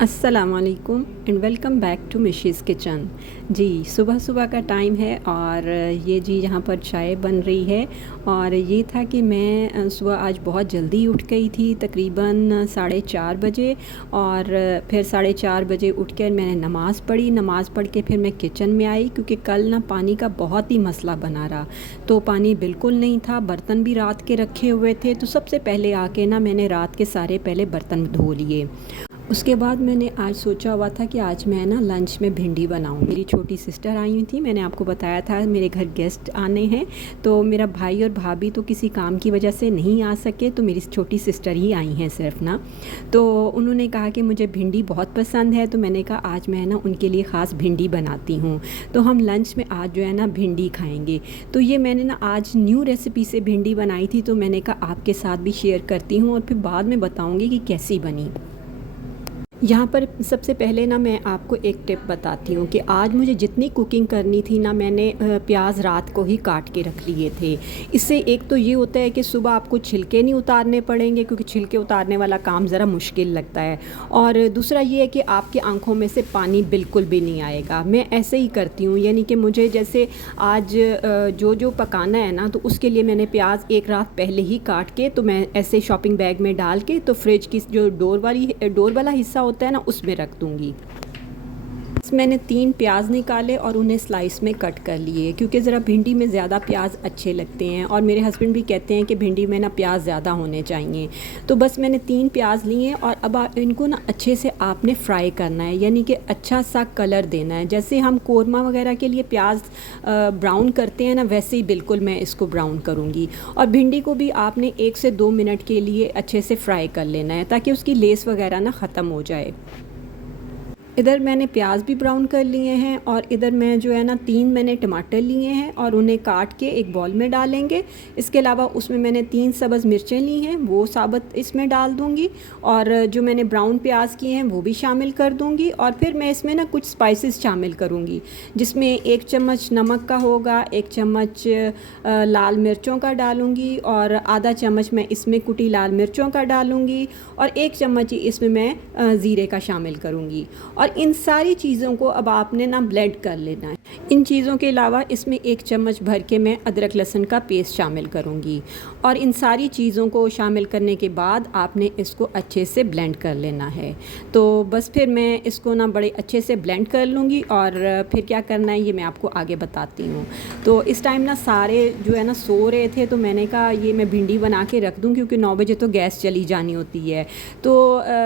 अस्सलामुअलैकुम and welcome back to Mishi's kitchen. जी, सुबह सुबह का टाइम है और ये जी यहाँ पर चाय बन रही है। और ये था कि मैं सुबह आज बहुत जल्दी उठ गई थी, तकरीबन 4:30 बजे। और फिर 4:30 बजे उठ कर मैंने नमाज़ पढ़ी। नमाज़ पढ़ के फिर मैं किचन में आई, क्योंकि कल ना पानी का बहुत ही मसला बना रहा। तो पानी बिल्कुल नहीं था, बर्तन भी रात के रखे हुए थे। तो सबसे पहले आके ना मैंने रात के सारे पहले बर्तन धो लिए। उसके बाद मैंने आज सोचा हुआ था कि आज मैं ना लंच में भिंडी बनाऊँ। मेरी छोटी सिस्टर आई हुई थी, मैंने आपको बताया था मेरे घर गेस्ट आने हैं। तो मेरा भाई और भाभी तो किसी काम की वजह से नहीं आ सके, तो मेरी छोटी सिस्टर ही आई हैं सिर्फ ना। तो उन्होंने कहा कि मुझे भिंडी बहुत पसंद है, तो मैंने कहा आज मैं ना उनके लिए ख़ास भिंडी बनाती हूँ। तो हम लंच में आज जो है ना भिंडी खाएँगे। तो ये मैंने ना आज न्यू रेसिपी से भिंडी बनाई थी, तो मैंने कहा आपके साथ भी शेयर करती हूँ और फिर बाद में बताऊँगी कि कैसी बनी। यहाँ पर सबसे पहले ना मैं आपको एक टिप बताती हूँ कि आज मुझे जितनी कुकिंग करनी थी ना, मैंने प्याज रात को ही काट के रख लिए थे। इससे एक तो ये होता है कि सुबह आपको छिलके नहीं उतारने पड़ेंगे, क्योंकि छिलके उतारने वाला काम ज़रा मुश्किल लगता है। और दूसरा ये है कि आपकी आंखों में से पानी बिल्कुल भी नहीं आएगा। मैं ऐसे ही करती हूँ, यानी कि मुझे जैसे आज जो पकाना है ना, तो उसके लिए मैंने प्याज एक रात पहले ही काट के, तो मैं ऐसे शॉपिंग बैग में डाल के, तो फ्रिज की जो डोर वाला हिस्सा होता है ना, उसमें रख दूंगी। मैंने 3 प्याज निकाले और उन्हें स्लाइस में कट कर लिए, क्योंकि ज़रा भिंडी में ज़्यादा प्याज अच्छे लगते हैं। और मेरे हस्बैंड भी कहते हैं कि भिंडी में ना प्याज ज़्यादा होने चाहिए। तो बस मैंने 3 प्याज लिए और अब इनको ना अच्छे से आपने फ्राई करना है, यानी कि अच्छा सा कलर देना है। जैसे हम कोरमा वगैरह के लिए प्याज ब्राउन करते हैं ना, वैसे ही बिल्कुल मैं इसको ब्राउन करूँगी। और भिंडी को भी आपने 1 से 2 मिनट के लिए अच्छे से फ्राई कर लेना है, ताकि उसकी लेस वगैरह ना ख़त्म हो जाए। इधर मैंने प्याज भी ब्राउन कर लिए हैं और इधर मैं जो है ना 3 मैंने टमाटर लिए हैं और उन्हें काट के एक बॉल में डालेंगे। इसके अलावा उसमें मैंने 3 सब्ज़ मिर्चें ली हैं, वो साबुत इसमें डाल दूंगी। और जो मैंने ब्राउन प्याज किए हैं वो भी शामिल कर दूंगी। और फिर मैं इसमें ना कुछ स्पाइसेस शामिल करूंगी, जिसमें 1 चम्मच नमक का होगा, 1 चम्मच लाल मिर्चों का डालूंगी, और आधा चम्मच मैं इसमें कुटी लाल मिर्चों का डालूंगी, और 1 चम्मच ही इसमें मैं ज़ीरे का शामिल करूँगी। और इन सारी चीज़ों को अब आपने ना ब्लेंड कर लेना है। इन चीज़ों के अलावा इसमें 1 चम्मच भर के मैं अदरक लहसुन का पेस्ट शामिल करूँगी। और इन सारी चीज़ों को शामिल करने के बाद आपने इसको अच्छे से ब्लेंड कर लेना है। तो बस फिर मैं इसको ना बड़े अच्छे से ब्लेंड कर लूँगी, और फिर क्या करना है ये मैं आपको आगे बताती हूँ। तो इस टाइम ना सारे जो है ना सो रहे थे, तो मैंने कहा ये मैं भिंडी बना के रख दूँ, क्योंकि 9 बजे तो गैस चली जानी होती है। तो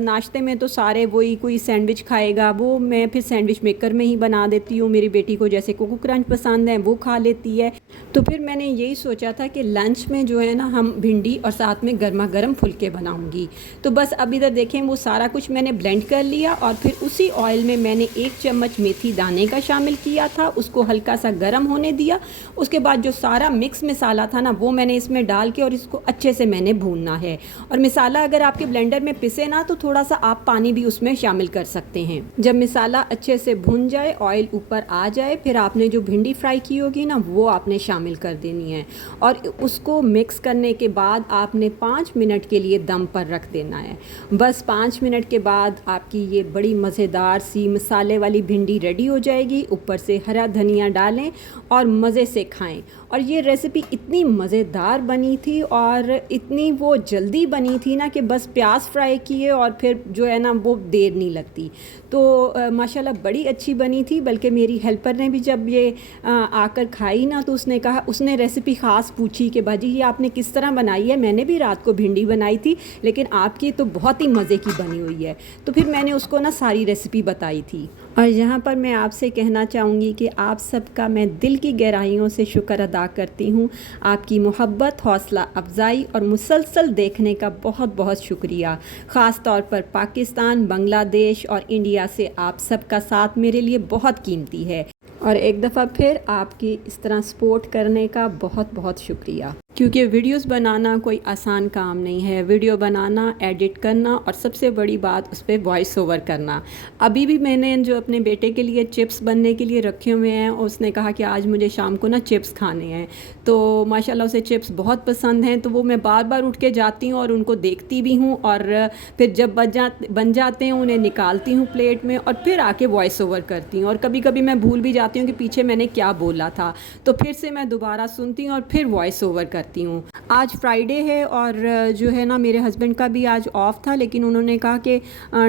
नाश्ते में तो सारे वही, कोई सैंडविच खाएगा, वो मैं फिर सैंडविच मेकर में ही बना देती हूँ। मेरी बेटी को जैसे कोको क्रंच पसंद है, वो खा लेती है। तो फिर मैंने यही सोचा था कि लंच में जो है ना हम भिंडी और साथ में गर्मा गर्म फुलके बनाऊंगी। तो बस अब इधर देखें, वो सारा कुछ मैंने ब्लेंड कर लिया, और फिर उसी ऑयल में मैंने 1 चम्मच मेथी दाने का शामिल किया था, उसको हल्का सा गर्म होने दिया। उसके बाद जो सारा मिक्स मसाला था ना, वो मैंने इसमें डाल के और इसको अच्छे से मैंने भूनना है। और मसाला अगर आपके ब्लेंडर में पिसे ना, तो थोड़ा सा आप पानी भी उसमें शामिल कर सकते हैं। जब मसाला अच्छे से भुन जाए, ऑयल ऊपर आ जाए, फिर आपने जो भिंडी फ्राई की होगी ना, वो आपने शामिल कर देनी है। और उसको मिक्स करने के बाद आपने 5 मिनट के लिए दम पर रख देना है। बस 5 मिनट के बाद आपकी ये बड़ी मज़ेदार सी मसाले वाली भिंडी रेडी हो जाएगी। ऊपर से हरा धनिया डालें और मज़े से खाएं। और ये रेसिपी इतनी मज़ेदार बनी थी और इतनी वो जल्दी बनी थी ना, कि बस प्याज फ्राई किए और फिर जो है ना वो देर नहीं लगती। तो माशाल्लाह बड़ी अच्छी बनी थी। बल्कि मेरी हेल्पर ने भी जब ये आकर खाई ना, तो उसने कहा, उसने रेसिपी ख़ास पूछी कि बाजी ये आपने किस तरह बनाई है। मैंने भी रात को भिंडी बनाई थी, लेकिन आपकी तो बहुत ही मज़े की बनी हुई है। तो फिर मैंने उसको ना सारी रेसिपी बताई थी। और यहाँ पर मैं आपसे कहना चाहूँगी कि आप सबका मैं दिल की गहराइयों से शुक्र अदा करती हूँ। आपकी मोहब्बत, हौसला अफजाई और मुसलसल देखने का बहुत बहुत शुक्रिया। ख़ास तौर पर पाकिस्तान, बांग्लादेश और इंडिया से आप सबका साथ मेरे लिए बहुत कीमती है। और एक दफ़ा फिर आपकी इस तरह सपोर्ट करने का बहुत बहुत शुक्रिया। क्योंकि वीडियोस बनाना कोई आसान काम नहीं है। वीडियो बनाना, एडिट करना और सबसे बड़ी बात उस पे वॉइस ओवर करना। अभी भी मैंने जो अपने बेटे के लिए चिप्स बनने के लिए रखे हुए हैं, उसने कहा कि आज मुझे शाम को ना चिप्स खाने हैं। तो माशाल्लाह उसे चिप्स बहुत पसंद हैं, तो वो मैं बार बार उठ के जाती हूँ और उनको देखती भी हूँ, और फिर जब बन जाते हैं उन्हें निकालती हूँ प्लेट में और फिर आके वॉइस ओवर करती हूँ। और कभी कभी मैं भूल भी जाती हूँ कि पीछे मैंने क्या बोला था, तो फिर से मैं दोबारा सुनती हूँ और फिर वॉइस ओवर करती हूँ। आज फ्राइडे है और जो है ना मेरे हस्बैंड का भी आज ऑफ था, लेकिन उन्होंने कहा कि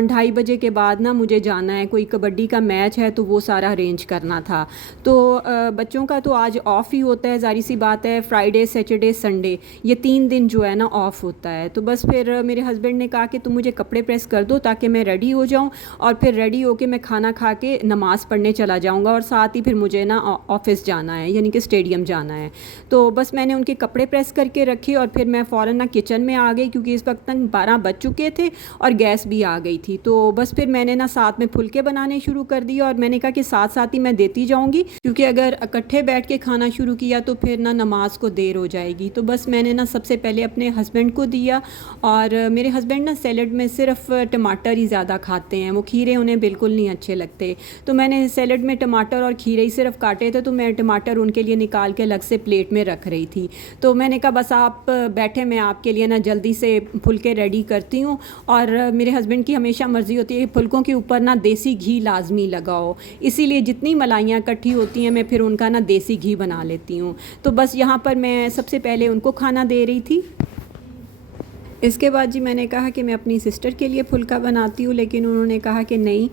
2:30 के बाद ना मुझे जाना है, कोई कबड्डी का मैच है तो वो सारा अरेंज करना था। तो बच्चों का तो आज ऑफ़ ही होता है, ज़ाहिर सी बात है। फ्राइडे, सैटरडे, संडे ये 3 दिन जो है ना ऑफ़ होता है। तो बस फिर मेरे हस्बैंड ने कहा कि तुम मुझे कपड़े प्रेस कर दो ताकि मैं रेडी हो जाऊँ, और फिर रेडी होके मैं खाना खा के नमाज़ पढ़ने चला जाऊँगा, और साथ ही फिर मुझे ना ऑफ़िस जाना है, यानी कि स्टेडियम जाना है। तो बस मैंने उनके कपड़े प्रेस करके रखे और फिर मैं फ़ौरन ना किचन में आ गई, क्योंकि इस वक्त तक 12 बज चुके थे और गैस भी आ गई थी। तो बस फिर मैंने ना साथ में फुलके बनाने शुरू कर दिए, और मैंने कहा कि साथ साथ ही मैं देती जाऊंगी, क्योंकि अगर इकट्ठे बैठ के खाना शुरू किया तो फिर ना नमाज को देर हो जाएगी। तो बस मैंने ना सबसे पहले अपने हस्बैंड को दिया, और मेरे हस्बैंड ना सैलड में सिर्फ टमाटर ही ज़्यादा खाते हैं, वो खीरे उन्हें बिल्कुल नहीं अच्छे लगते। तो मैंने सैलड में टमाटर और खीरे ही सिर्फ काटे थे, तो मैं टमाटर उनके लिए निकाल के अलग से प्लेट में रख रही थी। तो मैंने कहा बस आप बैठे, मैं आपके लिए ना जल्दी से फुलके रेडी करती हूँ। और मेरे हस्बैंड की हमेशा मर्ज़ी होती है कि फुलकों के ऊपर ना देसी घी लाजमी लगाओ, इसीलिए जितनी मलाइयाँ इकट्ठी होती हैं मैं फिर उनका ना देसी घी बना लेती हूँ। तो बस यहाँ पर मैं सबसे पहले उनको खाना दे रही थी। इसके बाद जी मैंने कहा कि मैं अपनी सिस्टर के लिए फुल्का बनाती हूँ, लेकिन उन्होंने कहा कि नहीं,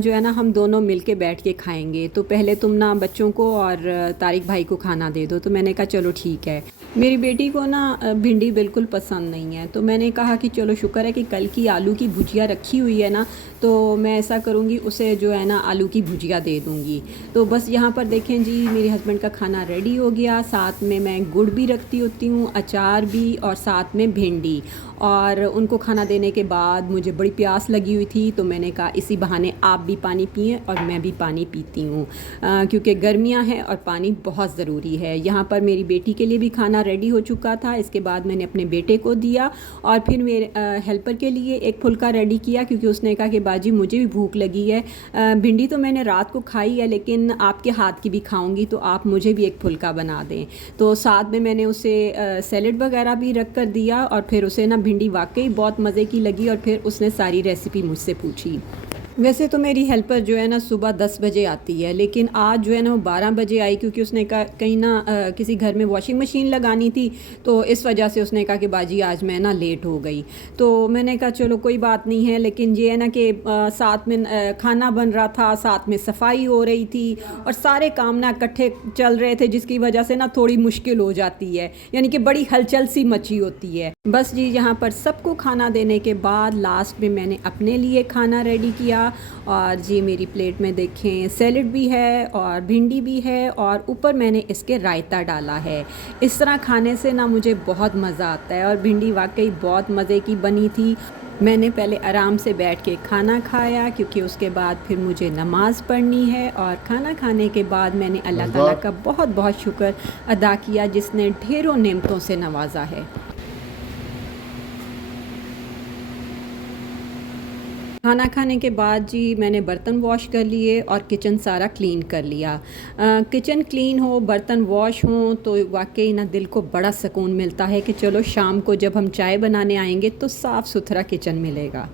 जो है ना हम दोनों मिल के बैठ के खाएंगे, तो पहले तुम ना बच्चों को और तारिक भाई को खाना दे दो। तो मैंने कहा चलो ठीक है। मेरी बेटी को ना भिंडी बिल्कुल पसंद नहीं है, तो मैंने कहा कि चलो शुक्र है कि कल की आलू की भुजिया रखी हुई है ना, तो मैं ऐसा करूँगी उसे जो है ना आलू की भुजिया दे दूँगी। तो बस यहाँ पर देखें जी मेरे हस्बैंड का खाना रेडी हो गया। साथ में मैं गुड़ भी रखती होती हूँ, अचार भी, और साथ में भिंडी। और उनको खाना देने के बाद मुझे बड़ी प्यास लगी हुई थी, तो मैंने कहा इसी बहाने आप भी पानी पिएं और मैं भी पानी पीती हूँ, क्योंकि गर्मियाँ हैं और पानी बहुत ज़रूरी है। यहाँ पर मेरी बेटी के लिए भी खाना रेडी हो चुका था। इसके बाद मैंने अपने बेटे को दिया, और फिर मेरे हेल्पर के लिए एक फुल्का रेडी किया, क्योंकि उसने कहा कि बाजी मुझे भी भूख लगी है, भिंडी तो मैंने रात को खाई है लेकिन आपके हाथ की भी खाऊंगी, तो आप मुझे भी एक फुल्का बना दें। तो साथ में मैंने उसे सैलेड वगैरह भी रख कर दिया, और फिर उसे ना भिंडी वाकई बहुत मज़े की लगी, और फिर उसने सारी रेसिपी मुझसे पूछी। वैसे तो मेरी हेल्पर जो है ना सुबह 10 बजे आती है, लेकिन आज जो है ना वो 12 बजे आई, क्योंकि उसने कहा कहीं ना किसी घर में वॉशिंग मशीन लगानी थी, तो इस वजह से उसने कहा कि बाजी आज मैं ना लेट हो गई। तो मैंने कहा चलो कोई बात नहीं है, लेकिन ये है ना कि साथ में खाना बन रहा था, साथ में सफाई हो रही थी, और सारे काम ना इकट्ठे चल रहे थे, जिसकी वजह से ना थोड़ी मुश्किल हो जाती है, यानी कि बड़ी हलचल सी मची होती है। बस जी यहाँ पर सबको खाना देने के बाद लास्ट में मैंने अपने लिए खाना रेडी किया, और जी मेरी प्लेट में देखें सैलेड भी है और भिंडी भी है, और ऊपर मैंने इसके रायता डाला है। इस तरह खाने से ना मुझे बहुत मज़ा आता है, और भिंडी वाकई बहुत मज़े की बनी थी। मैंने पहले आराम से बैठ के खाना खाया, क्योंकि उसके बाद फिर मुझे नमाज़ पढ़नी है, और खाना खाने के बाद मैंने अल्लाह ताला का बहुत बहुत शुक्र अदा किया, जिसने ढेरों नेमतों से नवाजा है। खाना खाने के बाद जी मैंने बर्तन वॉश कर लिए और किचन सारा क्लीन कर लिया। किचन क्लीन हो, बर्तन वॉश हों, तो वाकई ना दिल को बड़ा सुकून मिलता है कि चलो शाम को जब हम चाय बनाने आएंगे तो साफ़ सुथरा किचन मिलेगा।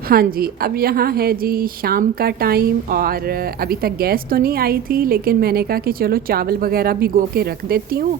हाँ जी, अब यहाँ है जी शाम का टाइम, और अभी तक गैस तो नहीं आई थी, लेकिन मैंने कहा कि चलो चावल वगैरह भिगो के रख देती हूँ,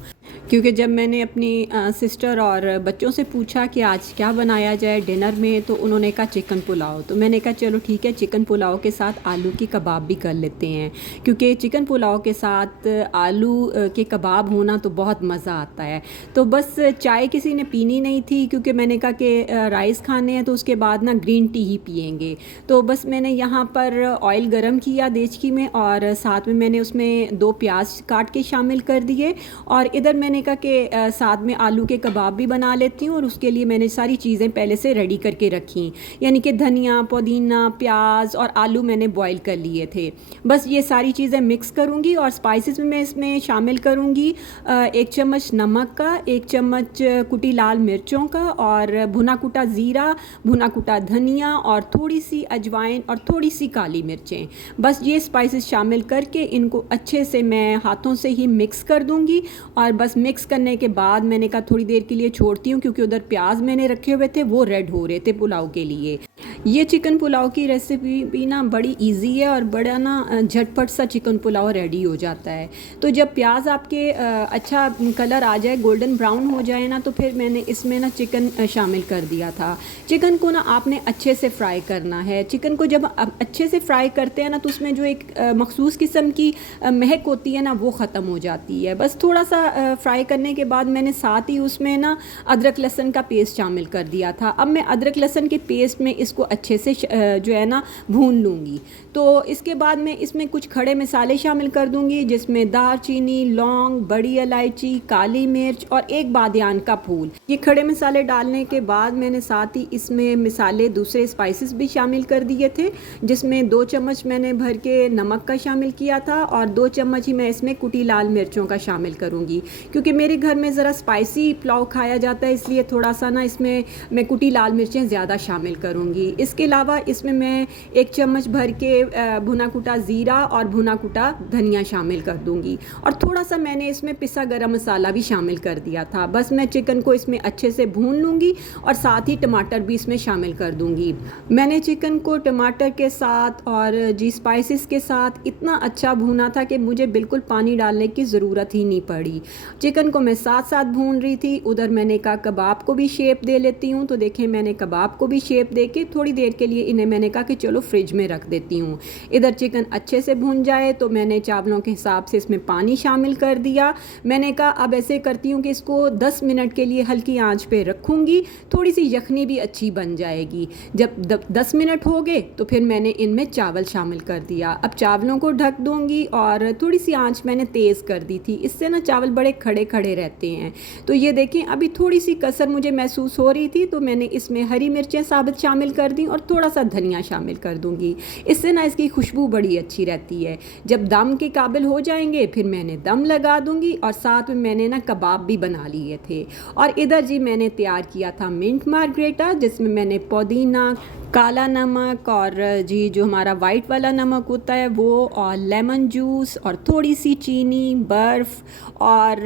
क्योंकि जब मैंने अपनी सिस्टर और बच्चों से पूछा कि आज क्या बनाया जाए डिनर में, तो उन्होंने कहा चिकन पुलाव। तो मैंने कहा चलो ठीक है, चिकन पुलाव के साथ आलू की कबाब भी कर लेते हैं, क्योंकि चिकन पुलाव के साथ आलू के कबाब होना तो बहुत मज़ा आता है। तो बस चाय किसी ने पीनी नहीं थी, क्योंकि मैंने कहा कि राइस खाने हैं तो उसके बाद ना ग्रीन टी ही पियेंगे। तो बस मैंने यहाँ पर ऑयल गरम किया देचकी में, और साथ में मैंने उसमें 2 प्याज काट के शामिल कर दिए, और इधर मैंने मैंने कहा कि साथ में आलू के कबाब भी बना लेती हूँ, और उसके लिए मैंने सारी चीज़ें पहले से रेडी करके रखी, यानी कि धनिया, पुदीना, प्याज और आलू मैंने बॉईल कर लिए थे। बस ये सारी चीज़ें मिक्स करूँगी, और स्पाइसेस में मैं इसमें शामिल करूँगी 1 चम्मच नमक का, 1 चम्मच कुटी लाल मिर्चों का, और भुना कुटा ज़ीरा, भुना कुटा धनिया, और थोड़ी सी अजवाइन और थोड़ी सी काली मिर्चें। बस ये स्पाइसेस शामिल करके इनको अच्छे से मैं हाथों से ही मिक्स कर दूंगी। और बस मिक्स करने के बाद मैंने कहा थोड़ी देर के लिए छोड़ती हूँ, क्योंकि उधर प्याज मैंने रखे हुए थे वो रेड हो रहे थे पुलाव के लिए। ये चिकन पुलाव की रेसिपी भी ना बड़ी इजी है, और बड़ा ना झटपट सा चिकन पुलाव रेडी हो जाता है। तो जब प्याज आपके अच्छा कलर आ जाए, गोल्डन ब्राउन हो जाए ना, तो फिर मैंने इसमें ना चिकन शामिल कर दिया था। चिकन को ना आपने अच्छे से फ्राई करना है। चिकन को जब अच्छे से फ्राई करते हैं ना, तो उसमें जो एक मखसूस किस्म की महक होती है ना, वो ख़त्म हो जाती है। बस थोड़ा सा फ्राई करने के बाद मैंने साथ ही उसमें ना अदरक लहसुन का पेस्ट शामिल कर दिया था। अब मैं अदरक लहसुन के पेस्ट में इसको अच्छे से जो है ना भून लूँगी। तो इसके बाद मैं इसमें कुछ खड़े मसाले शामिल कर दूँगी, जिसमें दालचीनी, लौंग, बड़ी इलायची, काली मिर्च और 1 बादियान का फूल। ये खड़े मसाले डालने के बाद मैंने साथ ही इसमें मसाले दूसरे स्पाइसेस भी शामिल कर दिए थे, जिसमें 2 चम्मच मैंने भर के नमक का शामिल किया था, और 2 चम्मच ही मैं इसमें कुटी लाल मिर्चों का शामिल करूँगी, क्योंकि मेरे घर में ज़रा स्पाइसी पुलाव खाया जाता है, इसलिए थोड़ा सा ना इसमें मैं कुटी लाल मिर्चें ज़्यादा शामिल करूँगी। इसके अलावा इसमें मैं 1 चम्मच भर के भुना कुटा ज़ीरा और भुना कुटा धनिया शामिल कर दूँगी, और थोड़ा सा मैंने इसमें पिसा गरम मसाला भी शामिल कर दिया था। बस मैं चिकन को इसमें अच्छे से भून लूँगी, और साथ ही टमाटर भी इसमें शामिल कर दूँगी। मैंने चिकन को टमाटर के साथ और जी स्पाइसेस के साथ इतना अच्छा भूना था कि मुझे बिल्कुल पानी डालने की ज़रूरत ही नहीं पड़ी। चिकन को मैं साथ साथ भून रही थी, उधर मैंने कहा कबाब को भी शेप दे लेती हूँ। तो देखें, मैंने कबाब को भी शेप दे के थोड़ी देर के लिए इन्हें मैंने कहा कि चलो फ्रिज में रख देती हूँ। इधर चिकन अच्छे से भून जाए तो मैंने चावलों के हिसाब से इसमें पानी शामिल कर दिया। मैंने कहा अब ऐसे करती हूँ कि इसको 10 मिनट के लिए हल्की आंच पे रखूँगी, थोड़ी सी यखनी भी अच्छी बन जाएगी। जब 10 मिनट हो गए तो फिर मैंने इनमें चावल शामिल कर दिया। अब चावलों को ढक दूँगी, और थोड़ी सी आंच मैंने तेज़ कर दी थी, इससे ना चावल बड़े खड़े खड़े रहते हैं। तो ये देखें, अभी थोड़ी सी कसर मुझे महसूस हो रही थी, तो मैंने इसमें हरी मिर्चें साबित शामिल कर दी, और थोड़ा सा धनिया शामिल कर दूँगी। इससे ना इसकी खुशबू बड़ी अच्छी रहती है। जब दम के काबिल हो जाएंगे फिर मैंने दम लगा दूँगी, और साथ में मैंने ना कबाब भी बना लिए थे। और इधर जी मैंने तैयार किया था मिंट मार्गरेटा, जिसमें मैंने पुदीना, काला नमक, और जी जो हमारा वाइट वाला नमक होता है वो, और लेमन जूस, और थोड़ी सी चीनी, बर्फ़, और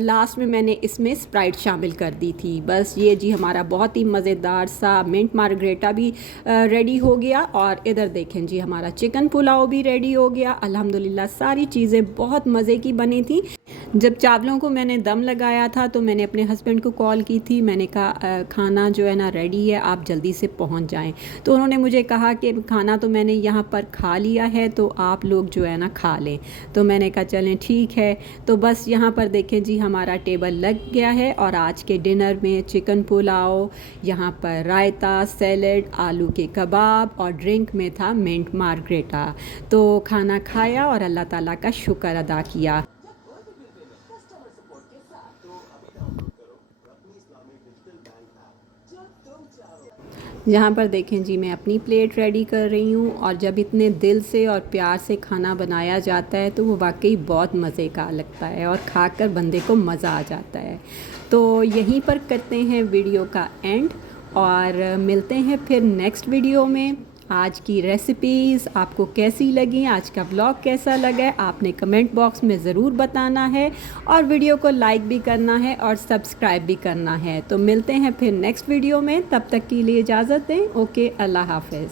लास्ट में मैंने इसमें स्प्राइट शामिल कर दी थी। बस ये जी हमारा बहुत ही मज़ेदार सा मिंट मार्गरेटा भी रेडी हो गया। और इधर देखें जी हमारा चिकन पुलाव भी रेडी हो गया। अल्हम्दुलिल्लाह सारी चीज़ें बहुत मज़े की बनी थी। जब चावलों को मैंने दम लगाया था तो मैंने अपने हस्बैंड को कॉल की थी। मैंने कहा खाना जो है ना रेडी है, आप जल्दी से पहुंच जाएं। तो उन्होंने मुझे कहा कि खाना तो मैंने यहाँ पर खा लिया है, तो आप लोग जो है ना खा लें। तो मैंने कहा चलें ठीक है। तो बस यहाँ पर देखें जी हमारा टेबल लग गया है, और आज के डिनर में चिकन पुलाव, यहाँ पर रायता, सैलड, आलू के कबाब, और ड्रिंक में था मिंट मार्गरेटा। तो खाना खाया और अल्लाह ताला का शुक्र अदा किया। यहाँ पर देखें जी मैं अपनी प्लेट रेडी कर रही हूँ, और जब इतने दिल से और प्यार से खाना बनाया जाता है तो वो वाकई बहुत मज़े का लगता है, और खाकर बंदे को मज़ा आ जाता है। तो यहीं पर करते हैं वीडियो का एंड, और मिलते हैं फिर नेक्स्ट वीडियो में। आज की रेसिपीज़ आपको कैसी लगी, आज का ब्लॉग कैसा लगा, आपने कमेंट बॉक्स में ज़रूर बताना है, और वीडियो को लाइक भी करना है और सब्सक्राइब भी करना है। तो मिलते हैं फिर नेक्स्ट वीडियो में, तब तक के लिए इजाज़त दें। ओके, अल्लाह हाफ़िज़।